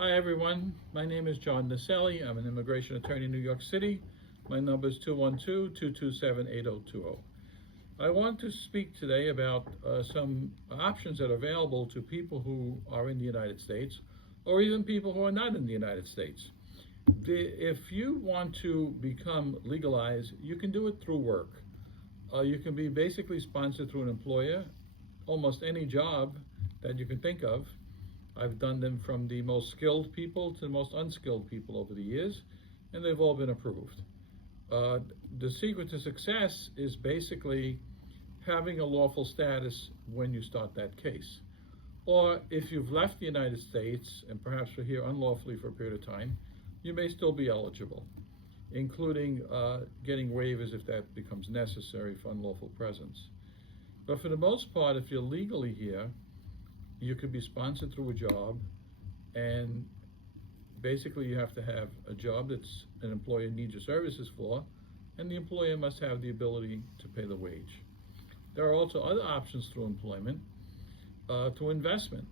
Hi everyone, my name is John Naselli. I'm an immigration attorney in New York City. My number is 212-227-8020. I want to speak today about some options that are available to people who are in the United States or even people who are not in the United States. If you want to become legalized, you can do it through work. You can be basically sponsored through an employer, almost any job that you can think of. I've done them from the most skilled people to the most unskilled people over the years, and they've all been approved. The secret to success is basically having a lawful status when you start that case. Or if you've left the United States and perhaps were here unlawfully for a period of time, you may still be eligible, including getting waivers if that becomes necessary for unlawful presence. But for the most part, if you're legally here, you could be sponsored through a job, and basically you have to have a job that's an employer needs your services for, and the employer must have the ability to pay the wage. There are also other options through employment, through investment.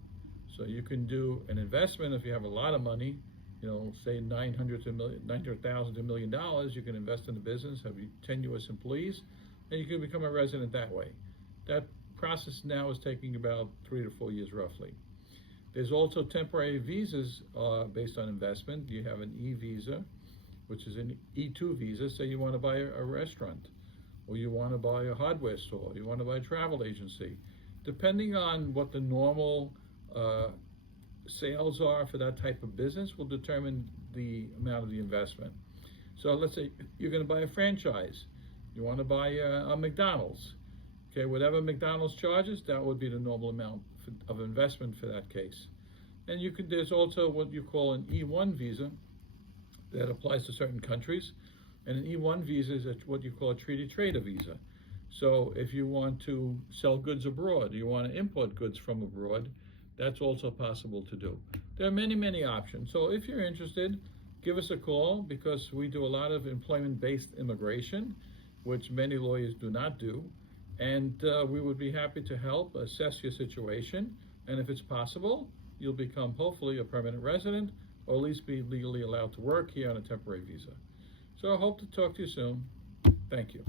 So you can do an investment if you have a lot of money, say $900,000 to $1 million, you can invest in the business, have 10 U.S. employees, and you can become a resident that way. That process now is taking about 3 to 4 years roughly. There's also temporary visas based on investment. You have an E-visa, which is an E2 visa. Say you want to buy a restaurant, or you want to buy a hardware store, you want to buy a travel agency. Depending on what the normal sales are for that type of business will determine the amount of the investment. So let's say you're going to buy a franchise. You want to buy a McDonald's. Okay, whatever McDonald's charges, that would be the normal amount of investment for that case. And there's also what you call an E1 visa that applies to certain countries. And an E1 visa is what you call a treaty trader visa. So if you want to sell goods abroad, you want to import goods from abroad, that's also possible to do. There are many, many options. So if you're interested, give us a call, because we do a lot of employment-based immigration, which many lawyers do not do. And we would be happy to help assess your situation. And if it's possible, you'll become hopefully a permanent resident, or at least be legally allowed to work here on a temporary visa. So I hope to talk to you soon. Thank you.